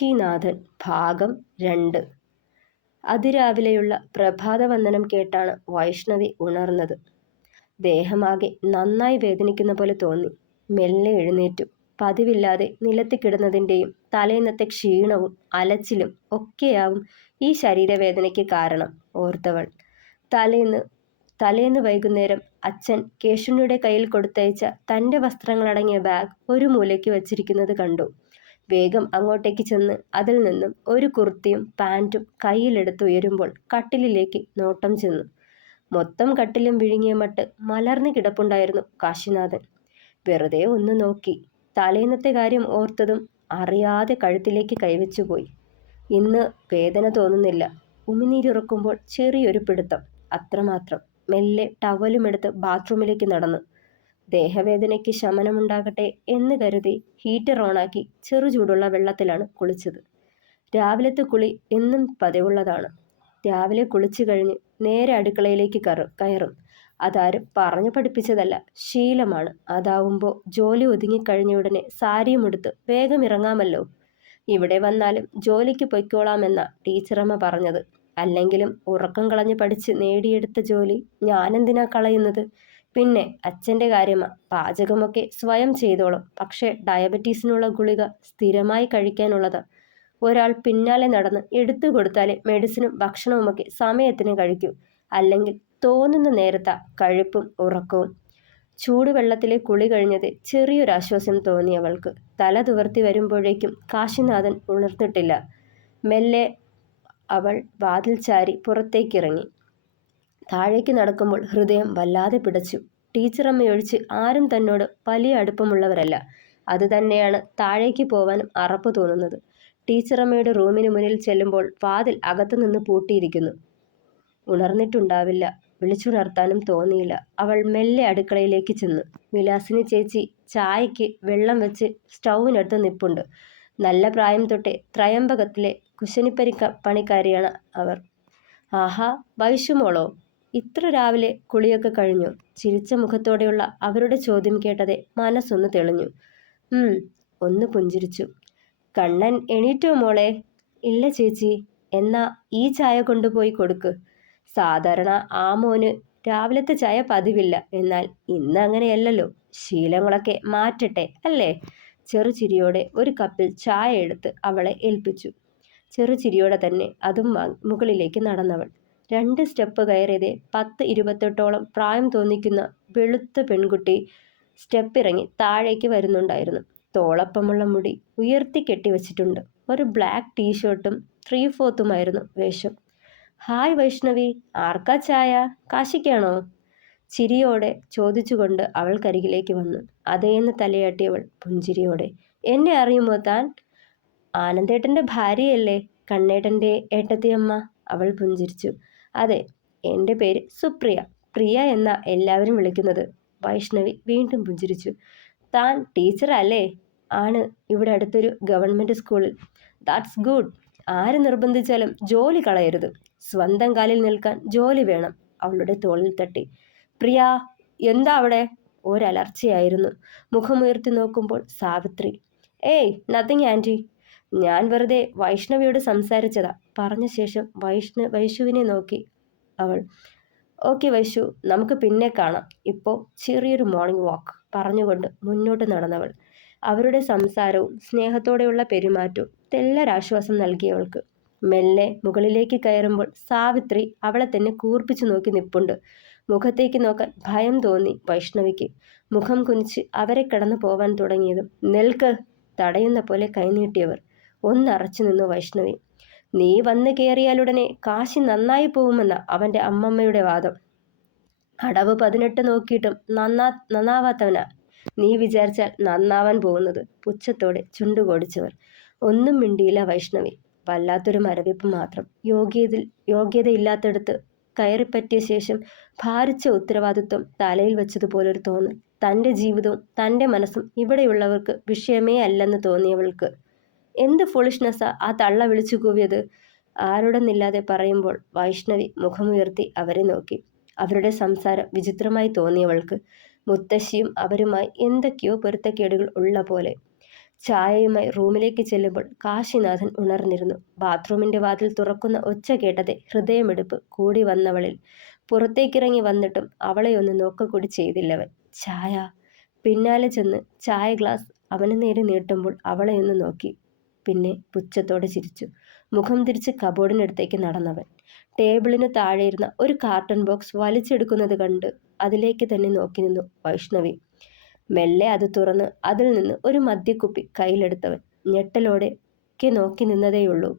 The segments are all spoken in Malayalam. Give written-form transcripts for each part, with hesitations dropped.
കാശിനാഥൻ ഭാഗം 2. അതിരാവിലെയുള്ള പ്രഭാതവന്ദനം കേട്ടാണ് വൈഷ്ണവി ഉണർന്നത്. ദേഹമാകെ നന്നായി വേദനിക്കുന്ന പോലെ തോന്നി. മെല്ലെ എഴുന്നേറ്റു. പതിവില്ലാതെ നിലത്ത് കിടന്നതിൻ്റെയും തലേന്നത്തെ ക്ഷീണവും അലച്ചിലും ഒക്കെയാവും ഈ ശരീരവേദനയ്ക്ക് കാരണം ഓർത്തവൾ. തലേന്ന് വൈകുന്നേരം അച്ഛൻ കേശുണ്ണിയുടെ കയ്യിൽ കൊടുത്തയച്ച തൻ്റെ വസ്ത്രങ്ങളടങ്ങിയ ബാഗ് ഒരു മൂലയ്ക്ക് വച്ചിരിക്കുന്നത് കണ്ടു. വേഗം അങ്ങോട്ടേക്ക് ചെന്ന് അതിൽ നിന്നും ഒരു കുർത്തിയും പാൻറ്റും കയ്യിലെടുത്തുയരുമ്പോൾ കട്ടിലിലേക്ക് നോട്ടം ചെന്നു. മൊത്തം കട്ടിലും വിഴുങ്ങിയ മട്ട് മലർന്നു കിടപ്പുണ്ടായിരുന്നു കാശിനാഥൻ. വെറുതെ ഒന്ന് നോക്കി. തലേന്നത്തെ കാര്യം ഓർത്തതും അറിയാതെ കഴുത്തിലേക്ക് കൈവച്ചുപോയി. ഇന്ന് വേദന തോന്നുന്നില്ല. ഉമിനീരിറക്കുമ്പോൾ ചെറിയൊരു പിടുത്തം, അത്രമാത്രം. മെല്ലെ ടവലുമെടുത്ത് ബാത്റൂമിലേക്ക് നടന്നു. ദേഹവേദനയ്ക്ക് ശമനമുണ്ടാകട്ടെ എന്ന് കരുതി ഹീറ്റർ ഓണാക്കി ചെറുചൂടുള്ള വെള്ളത്തിലാണ് കുളിച്ചത്. രാവിലത്തെ കുളി എന്നും പതിവുള്ളതാണ്. രാവിലെ കുളിച്ചു കഴിഞ്ഞ് നേരെ അടുക്കളയിലേക്ക് കയറും. അതാരും പറഞ്ഞു പഠിപ്പിച്ചതല്ല, ശീലമാണ്. അതാവുമ്പോൾ ജോലി ഒതുങ്ങിക്കഴിഞ്ഞ ഉടനെ സാരിയുമെടുത്ത് വേഗം ഇറങ്ങാമല്ലോ. ഇവിടെ വന്നാലും ജോലിക്ക് പൊയ്ക്കോളാമെന്ന ടീച്ചറമ്മ പറഞ്ഞത്. അല്ലെങ്കിലും ഉറക്കം കളഞ്ഞ് പഠിച്ച് നേടിയെടുത്ത ജോലി ഞാനെന്തിനാ കളയുന്നത്? പിന്നെ അച്ഛൻ്റെ കാര്യമാ. പാചകമൊക്കെ സ്വയം ചെയ്തോളും. പക്ഷേ ഡയബറ്റീസിനുള്ള ഗുളിക സ്ഥിരമായി കഴിക്കാനുള്ളതാ. ഒരാൾ പിന്നാലെ നടന്ന് എടുത്തു കൊടുത്താലേ മെഡിസിനും ഭക്ഷണവുമൊക്കെ സമയത്തിന് കഴിക്കൂ. അല്ലെങ്കിൽ തോന്നുന്ന നേരത്താ കഴിപ്പും ഉറക്കവും. ചൂടുവെള്ളത്തിലെ കുളി കഴിഞ്ഞത് ചെറിയൊരാശ്വാസം തോന്നിയവൾക്ക്. തല തുവർത്തി വരുമ്പോഴേക്കും കാശിനാഥൻ ഉണർന്നിട്ടില്ല. മെല്ലെ അവൾ വാതിൽ ചാരി പുറത്തേക്കിറങ്ങി. താഴേക്ക് നടക്കുമ്പോൾ ഹൃദയം വല്ലാതെ പിടച്ചു. ടീച്ചറമ്മയൊഴിച്ച് ആരും തന്നോട് വലിയ അടുപ്പമുള്ളവരല്ല. അതുതന്നെയാണ് താഴേക്ക് പോവാനും അറപ്പ് തോന്നുന്നത്. ടീച്ചറമ്മയുടെ റൂമിന് മുന്നിൽ ചെല്ലുമ്പോൾ വാതിൽ അകത്തുനിന്ന് പൂട്ടിയിരിക്കുന്നു. ഉണർന്നിട്ടുണ്ടാവില്ല. വിളിച്ചുണർത്താനും തോന്നിയില്ല. അവൾ മെല്ലെ അടുക്കളയിലേക്ക് ചെന്നു. വിലാസിനി ചേച്ചി ചായയ്ക്ക് വെള്ളം വെച്ച് സ്റ്റൗവിനടുത്ത് നിൽപ്പുണ്ട്. നല്ല പ്രായം തൊട്ടേ ത്രയംബകത്തിലെ പണിക്കാരിയാണ് അവർ. ആഹാ, വൈശുമോളോ? ഇത്ര രാവിലെ കുളിയൊക്കെ കഴിഞ്ഞു? ചിരിച്ച മുഖത്തോടെയുള്ള അവരുടെ ചോദ്യം കേട്ടതെ മനസ്സൊന്ന് തെളിഞ്ഞു. ഒന്ന് പുഞ്ചിരിച്ചു. കണ്ണൻ എണീറ്റോ മോളെ? ഇല്ല ചേച്ചി. എന്നാ ഈ ചായ കൊണ്ടുപോയി കൊടുക്ക്. സാധാരണ ആ മോന് രാവിലത്തെ ചായ പതിവില്ല. എന്നാൽ ഇന്ന് അങ്ങനെയല്ലല്ലോ. ശീലങ്ങളൊക്കെ മാറ്റട്ടെ അല്ലേ? ചെറുചിരിയോടെ ഒരു കപ്പിൽ ചായ എടുത്ത് അവളെ ഏൽപ്പിച്ചു. ചെറുചിരിയോടെ തന്നെ അതും മുകളിലേക്ക് നടന്നവൾ. 2 സ്റ്റെപ്പ് കയറിയതേ 10-28ഓളം പ്രായം തോന്നിക്കുന്ന വെളുത്ത പെൺകുട്ടി സ്റ്റെപ്പിറങ്ങി താഴേക്ക് വരുന്നുണ്ടായിരുന്നു. തോളപ്പമുള്ള മുടി ഉയർത്തി കെട്ടിവച്ചിട്ടുണ്ട്. ഒരു ബ്ലാക്ക് ടീഷർട്ടും 3/4 വേഷം. ഹായ് വൈഷ്ണവി, ആർക്കാ ചായ? കാശിക്കാണോ? ചിരിയോടെ ചോദിച്ചുകൊണ്ട് അവൾക്കരികിലേക്ക് വന്നു. അതേന്ന് തലയാട്ടിയവൾ പുഞ്ചിരിയോടെ. എന്നെ അറിയുമോ താൻ? ആനന്ദേട്ടൻ്റെ ഭാര്യയല്ലേ, കണ്ണേട്ടൻ്റെ ഏട്ടത്തിയമ്മ. അവൾ പുഞ്ചിരിച്ചു. അതെ, എൻ്റെ പേര് സുപ്രിയ. പ്രിയ എന്ന എല്ലാവരും വിളിക്കുന്നത്. വൈഷ്ണവി വീണ്ടും പുഞ്ചിരിച്ചു. താൻ ടീച്ചറല്ലേ? ആണ്, ഇവിടെ അടുത്തൊരു ഗവൺമെൻറ് സ്കൂളിൽ. That's good. ആര് നിർബന്ധിച്ചാലും ജോലി കളയരുത്. സ്വന്തം കാലിൽ നിൽക്കാൻ ജോലി വേണം. അവളുടെ തോളിൽ തട്ടി. പ്രിയ, എന്താ അവിടെ? ഒരലർച്ചയായിരുന്നു. മുഖമുയർത്തി നോക്കുമ്പോൾ സാവിത്രി. ഏയ്, നത്തിങ് ആൻറ്റി. ഞാൻ വെറുതെ വൈഷ്ണവിയോട് സംസാരിച്ചതാ. പറഞ്ഞ ശേഷം വൈശുവിനെ നോക്കി അവൾ. ഓക്കെ വൈശു, നമുക്ക് പിന്നെ കാണാം. ഇപ്പോൾ ചെറിയൊരു മോർണിംഗ് വാക്ക് പറഞ്ഞുകൊണ്ട് മുന്നോട്ട് നടന്നവൾ. അവരുടെ സംസാരവും സ്നേഹത്തോടെയുള്ള പെരുമാറ്റവും തെല്ലൊരാശ്വാസം നൽകിയവൾക്ക്. മെല്ലെ മുകളിലേക്ക് കയറുമ്പോൾ സാവിത്രി അവളെ തന്നെ കൂർപ്പിച്ചു നോക്കി നിൽപ്പുണ്ട്. മുഖത്തേക്ക് നോക്കാൻ ഭയം തോന്നി വൈഷ്ണവിക്ക്. മുഖം കുനിച്ച് അവരെ കടന്നു പോവാൻ തുടങ്ങിയതും നിൽക്ക്, തടയുന്ന പോലെ കൈനീട്ടിയവർ. ഒന്നറച്ചു നിന്നു വൈഷ്ണവി. നീ വന്ന് കയറിയാലുടനെ കാശി നന്നായി പോകുമെന്ന അവൻ്റെ അമ്മമ്മയുടെ വാദം. അടവ് 18 നോക്കിയിട്ടും നന്നാവാത്തവനാ നീ വിചാരിച്ചാൽ നന്നാവാൻ പോകുന്നത്. പുച്ഛത്തോടെ ചുണ്ടുകൊടിച്ചവർ. ഒന്നും മിണ്ടിയില്ല വൈഷ്ണവി. വല്ലാത്തൊരു മരവിപ്പ് മാത്രം. യോഗ്യതയില്ലാത്തടത്ത് കയറിപ്പറ്റിയ ശേഷം ഭാരിച്ച ഉത്തരവാദിത്വം തലയിൽ വെച്ചതുപോലൊരു തോന്നൽ. തൻ്റെ ജീവിതവും തൻ്റെ മനസ്സും ഇവിടെയുള്ളവർക്ക് വിഷയമേ അല്ലെന്ന് തോന്നിയവൾക്ക്. എന്ത് ഫുളിഷ്നെസ്സാ ആ തള്ള വിളിച്ചു കൂവിയത്? ആരോടെന്നില്ലാതെ പറയുമ്പോൾ വൈഷ്ണവി മുഖമുയർത്തി അവരെ നോക്കി. അവരുടെ സംസാരം വിചിത്രമായി തോന്നിയവൾക്ക്. മുത്തശ്ശിയും അവരുമായി എന്തൊക്കെയോ പൊരുത്തക്കേടുകൾ ഉള്ള പോലെ. ചായയുമായി റൂമിലേക്ക് ചെല്ലുമ്പോൾ കാശിനാഥൻ ഉണർന്നിരുന്നു. ബാത്റൂമിന്റെ വാതിൽ തുറക്കുന്ന ഒച്ച കേട്ടതെ ഹൃദയമിടിപ്പ് കൂടി വന്നവളിൽ പുറത്തേക്കിറങ്ങി വന്നിട്ടും അവളെ ഒന്ന് നോക്കക്കൂടി ചെയ്തില്ലവൻ. ചായ. പിന്നാലെ ചെന്ന് ചായ ഗ്ലാസ് അവന് നേരെ നീട്ടുമ്പോൾ അവളെ ഒന്ന് നോക്കി. പിന്നെ പുച്ഛത്തോടെ ചിരിച്ചു. മുഖം തിരിച്ച് കബോർഡിനടുത്തേക്ക് നടന്നവൻ ടേബിളിന് താഴെയിരുന്ന ഒരു കാർട്ടൺ ബോക്സ് വലിച്ചെടുക്കുന്നത് കണ്ട് അതിലേക്ക് തന്നെ നോക്കി നിന്നു വൈഷ്ണവി. മെല്ലെ അത് തുറന്ന് അതിൽ നിന്ന് ഒരു മദ്യക്കുപ്പി കയ്യിലെടുത്തവൻ ഞെട്ടലോടെ നോക്കി നിന്നതേയുള്ളൂ.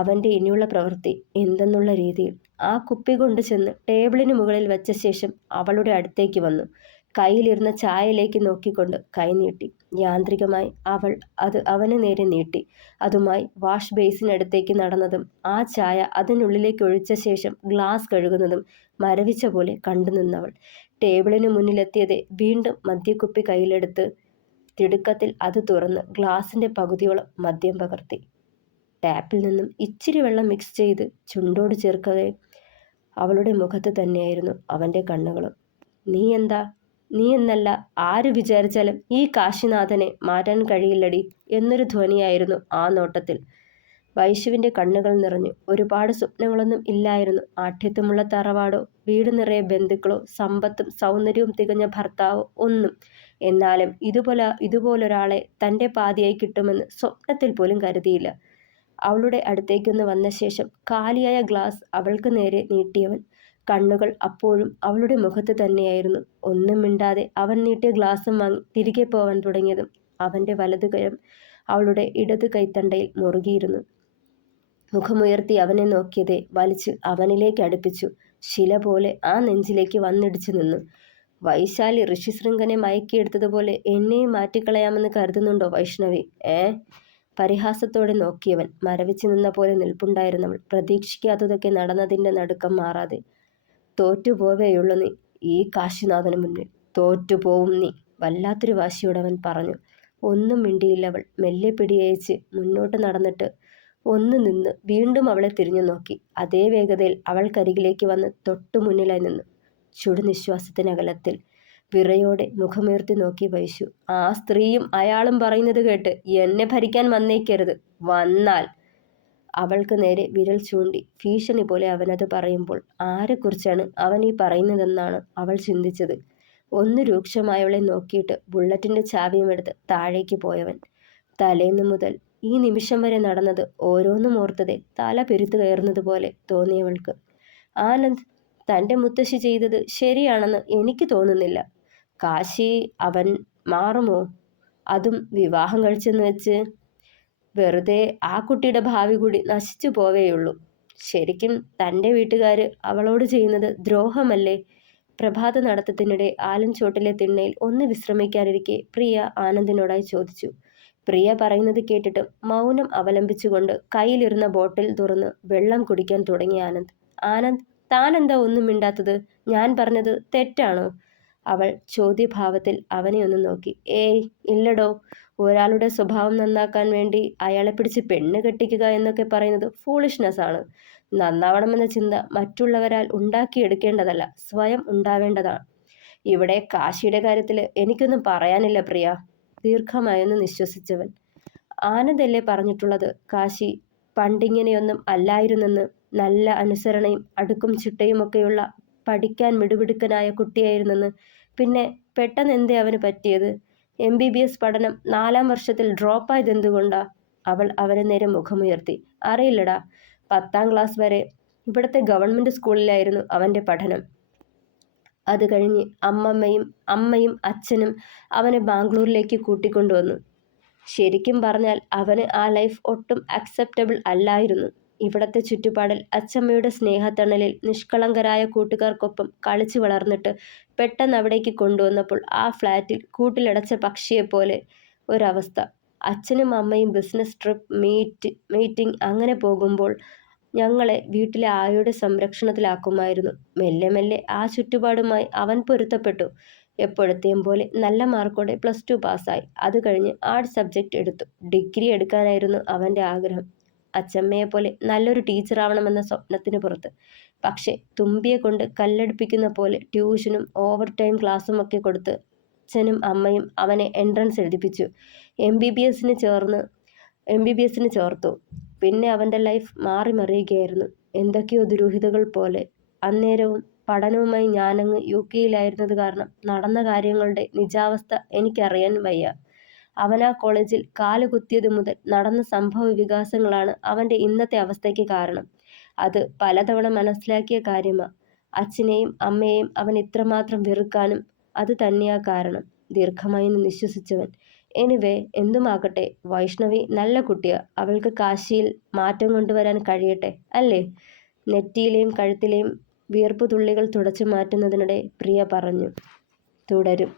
അവൻ്റെ ഇനിയുള്ള പ്രവൃത്തി എന്തെന്നുള്ള രീതിയിൽ ആ കുപ്പി കൊണ്ട് ചെന്ന് ടേബിളിന് മുകളിൽ വെച്ച ശേഷം അവളുടെ അടുത്തേക്ക് വന്നു. കയ്യിലിരുന്ന ചായയിലേക്ക് നോക്കിക്കൊണ്ട് കൈനീട്ടി. യാന്ത്രികമായി അവൾ അത് അവന് നേരെ നീട്ടി. അതുമായി വാഷ് ബേസിനടുത്തേക്ക് നടന്നതും ആ ചായ അതിനുള്ളിലേക്ക് ഒഴിച്ച ശേഷം ഗ്ലാസ് കഴുകുന്നതും മരവിച്ച പോലെ കണ്ടു നിന്നവൾ ടേബിളിന് മുന്നിലെത്തിയതെ വീണ്ടും മദ്യക്കുപ്പി കയ്യിലെടുത്ത് തിടുക്കത്തിൽ അത് തുറന്ന് ഗ്ലാസിൻ്റെ പകുതിയോളം മദ്യം പകർത്തി. ടാപ്പിൽ നിന്നും ഇച്ചിരി വെള്ളം മിക്സ് ചെയ്ത് ചുണ്ടോട് ചേർക്കവേ അവളുടെ മുഖത്ത് തന്നെയായിരുന്നു അവൻ്റെ കണ്ണുകളും. നീ എന്നല്ല ആര് വിചാരിച്ചാലും ഈ കാശിനാഥനെ മാറ്റാൻ കഴിയില്ലടി എന്നൊരു ധ്വനിയായിരുന്നു ആ നോട്ടത്തിൽ. വൈശുവിൻ്റെ കണ്ണുകൾ നിറഞ്ഞു. ഒരുപാട് സ്വപ്നങ്ങളൊന്നും ഇല്ലായിരുന്നു. ആഠ്യത്വമുള്ള തറവാടോ വീട് നിറയെ ബന്ധുക്കളോ സമ്പത്തും സൗന്ദര്യവും തികഞ്ഞ ഭർത്താവോ ഒന്നും. എന്നാലും ഇതുപോലൊരാളെ തൻ്റെ പാതിയായി കിട്ടുമെന്ന് സ്വപ്നത്തിൽ പോലും കരുതിയില്ല. അവളുടെ അടുത്തേക്കൊന്ന് വന്ന ശേഷം കാലിയായ ഗ്ലാസ് അവൾക്ക് നേരെ നീട്ടിയവൻ. കണ്ണുകൾ അപ്പോഴും അവളുടെ മുഖത്ത് തന്നെയായിരുന്നു. ഒന്നും മിണ്ടാതെ അവൻ നീട്ടിയ ഗ്ലാസും വാങ്ങി തിരികെ പോവാൻ തുടങ്ങിയതും അവൻ്റെ വലതു കൈയും അവളുടെ ഇടത് കൈത്തണ്ടയിൽ മുറുകിയിരുന്നു. മുഖമുയർത്തി അവനെ നോക്കിയതേ വലിച്ച് അവനിലേക്ക് അടുപ്പിച്ചു. ശില പോലെ ആ നെഞ്ചിലേക്ക് വന്നിടിച്ചു നിന്നു. വൈശാലി ഋഷിശൃംഗനെ മയക്കിയെടുത്തതുപോലെ എന്നെയും മാറ്റിക്കളയാമെന്ന് കരുതുന്നുണ്ടോ വൈഷ്ണവി? പരിഹാസത്തോടെ നോക്കിയവൻ. മരവിച്ചു നിന്ന പോലെ നിൽപ്പുണ്ടായിരുന്നവൾ പ്രതീക്ഷിക്കാത്തതൊക്കെ നടന്നതിൻ്റെ നടുക്കം മാറാതെ. തോറ്റുപോവേയുള്ളൂ നീ ഈ കാശിനാഥന് മുന്നിൽ, തോറ്റുപോവും നീ, വല്ലാത്തൊരു വാശിയോടവൻ പറഞ്ഞു. ഒന്നും മിണ്ടിയില്ലവൾ. മെല്ലെ പിടിയയച്ച് മുന്നോട്ട് നടന്നിട്ട് ഒന്ന് നിന്ന് വീണ്ടും അവളെ തിരിഞ്ഞു നോക്കി. അതേ വേഗതയിൽ അവൾക്കരികിലേക്ക് വന്ന് തൊട്ടു മുന്നിലായി നിന്നു. ചുടുനിശ്വാസത്തിനകലത്തിൽ വിറയോടെ മുഖമുയർത്തി നോക്കി വൈശു. ആ സ്ത്രീയും അയാളും പറയുന്നത് കേട്ട് എന്നെ ഭരിക്കാൻ വന്നേക്കരുത്. വന്നാൽ അവൾക്ക് നേരെ വിരൽ ചൂണ്ടി ഭീഷണി പോലെ അവനത് പറയുമ്പോൾ ആരെക്കുറിച്ചാണ് അവൻ ഈ പറയുന്നതെന്നാണ് അവൾ ചിന്തിച്ചത്. ഒന്ന് രൂക്ഷമായവളെ നോക്കിയിട്ട് ബുള്ളറ്റിൻ്റെ ചാവിയുമെടുത്ത് താഴേക്ക് പോയവൻ. തലേന്നു മുതൽ ഈ നിമിഷം വരെ നടന്നത് ഓരോന്നും ഓർത്തതെ തല പെരുത്തു കയറുന്നതുപോലെ തോന്നിയവൾക്ക്. ആനന്ദ് തൻ്റെ മുത്തശ്ശി ചെയ്തത് ശരിയാണെന്ന് എനിക്ക് തോന്നുന്നില്ല. കാശി അവൻ മാറുമോ? അതും വിവാഹം കഴിച്ചെന്ന് വെച്ച് വെറുതെ ആ കുട്ടിയുടെ ഭാവി കൂടി നശിച്ചു പോവേയുള്ളൂ. ശരിക്കും തൻ്റെ വീട്ടുകാർ അവളോട് ചെയ്യുന്നത് ദ്രോഹമല്ലേ? പ്രഭാത നടത്തത്തിനിടെ ആലൻചോട്ടിലെ തിണ്ണയിൽ ഒന്ന് വിശ്രമിക്കാനിരിക്കെ പ്രിയ ആനന്ദിനോടായി ചോദിച്ചു. പ്രിയ പറയുന്നത് കേട്ടിട്ട് മൗനം അവലംബിച്ചുകൊണ്ട് കയ്യിലിരുന്ന ബോട്ടിൽ തുറന്ന് വെള്ളം കുടിക്കാൻ തുടങ്ങി ആനന്ദ്. ആനന്ദ്, താനെന്താ ഒന്നും മിണ്ടാത്തത്? ഞാൻ പറഞ്ഞത് തെറ്റാണോ? അവൾ ചോദ്യഭാവത്തിൽ അവനെ ഒന്ന് നോക്കി. ഏയ് ഇല്ലടോ, ഒരാളുടെ സ്വഭാവം നന്നാക്കാൻ വേണ്ടി അയാളെ പിടിച്ച് പെണ്ണ് കെട്ടിക്കുക എന്നൊക്കെ പറയുന്നത് ഫൂളിഷ്നെസ് ആണ്. നന്നാവണമെന്ന ചിന്ത മറ്റുള്ളവരാൽ ഉണ്ടാക്കിയെടുക്കേണ്ടതല്ല, സ്വയം ഉണ്ടാവേണ്ടതാണ്. ഇവിടെ കാശിയുടെ കാര്യത്തിൽ എനിക്കൊന്നും പറയാനില്ല പ്രിയ. ദീർഘമായൊന്ന് നിശ്വസിച്ചവൻ. ആനന്ദല്ലേ പറഞ്ഞിട്ടുള്ളത് കാശി പണ്ടിങ്ങനെയൊന്നും അല്ലായിരുന്നെന്ന്. നല്ല അനുസരണയും അടുക്കും ചിട്ടയുമൊക്കെയുള്ള പഠിക്കാൻ മിടുമിടുക്കനായ കുട്ടിയായിരുന്നെന്ന്. പിന്നെ പെട്ടെന്ന് എന്തേ അവന് പറ്റിയത്? MBBS പഠനം 4ാം വർഷത്തിൽ ഡ്രോപ്പായതെന്തുകൊണ്ടാ? അവൾ അവന് നേരെ മുഖമുയർത്തി. അറിയില്ലടാ, 10ാം ക്ലാസ് വരെ ഇവിടുത്തെ ഗവൺമെൻറ് സ്കൂളിലായിരുന്നു അവൻ്റെ പഠനം. അത് കഴിഞ്ഞ് അമ്മയും അച്ഛനും അവനെ ബാംഗ്ലൂരിലേക്ക് കൂട്ടിക്കൊണ്ടുവന്നു. ശരിക്കും പറഞ്ഞാൽ അവന് ആ ലൈഫ് ഒട്ടും അക്സെപ്റ്റബിൾ അല്ലായിരുന്നു. ഇവിടത്തെ ചുറ്റുപാടിൽ അച്ചമ്മയുടെ സ്നേഹത്തണലിൽ നിഷ്കളങ്കരായ കൂട്ടുകാർക്കൊപ്പം കളിച്ചു വളർന്നിട്ട് പെട്ടെന്ന് അവിടേക്ക് കൊണ്ടുവന്നപ്പോൾ ആ ഫ്ലാറ്റിൽ കൂട്ടിലടച്ച പക്ഷിയെപ്പോലെ ഒരവസ്ഥ. അച്ഛനും അമ്മയും ബിസിനസ് ട്രിപ്പ്, മീറ്റിംഗ് അങ്ങനെ പോകുമ്പോൾ ഞങ്ങളെ വീട്ടിലെ ആയയുടെ സംരക്ഷണത്തിലാക്കുമായിരുന്നു. മെല്ലെ മെല്ലെ ആ ചുറ്റുപാടുമായി അവൻ പൊരുത്തപ്പെട്ടു. എപ്പോഴത്തെയും പോലെ നല്ല മാർക്കോടെ +2 പാസ്സായി. അത് കഴിഞ്ഞ് ആർട്സ് സബ്ജക്റ്റ് എടുത്തു. ഡിഗ്രി എടുക്കാനായിരുന്നു അവൻ്റെ ആഗ്രഹം. അച്ചമ്മയെപ്പോലെ നല്ലൊരു ടീച്ചറാവണമെന്ന സ്വപ്നത്തിന് പുറത്ത്. പക്ഷേ തുമ്പിയെ കൊണ്ട് കല്ലടിപ്പിക്കുന്ന പോലെ ട്യൂഷനും ഓവർ ടൈം ക്ലാസ്സുമൊക്കെ കൊടുത്ത് അച്ഛനും അമ്മയും അവനെ എൻട്രൻസ് എഴുതിപ്പിച്ചു. MBBSന് ചേർത്തു. പിന്നെ അവൻ്റെ ലൈഫ് മാറി മറിയുകയായിരുന്നു. എന്തൊക്കെയോ ദുരൂഹതകൾ പോലെ. അന്നേരവും പഠനവുമായി ഞാനങ്ങ് UK-യിലായിരുന്നത് കാരണം നടന്ന കാര്യങ്ങളുടെ നിജാവസ്ഥ എനിക്കറിയാൻ വയ്യ. അവനാ കോളേജിൽ കാലുകുത്തിയതു മുതൽ നടന്ന സംഭവ വികാസങ്ങളാണ് അവൻ്റെ ഇന്നത്തെ അവസ്ഥയ്ക്ക് കാരണം. അത് പലതവണ മനസ്സിലാക്കിയ കാര്യമാ. അച്ഛനെയും അമ്മയെയും അവൻ ഇത്രമാത്രം വെറുക്കാനും അത് തന്നെയാ കാരണം. ദീർഘമായി നിശ്വസിച്ചവൻ. എനിവേ, എന്തുമാകട്ടെ, വൈഷ്ണവി നല്ല കുട്ടിയാ. അവൾക്ക് കാശിയിൽ മാറ്റം കൊണ്ടുവരാൻ കഴിയട്ടെ, അല്ലേ? നെറ്റിയിലെയും കഴുത്തിലെയും വിയർപ്പുതുള്ളികൾ തുടച്ചു മാറ്റുന്നതിനിടെ പ്രിയ പറഞ്ഞു. തുടരും.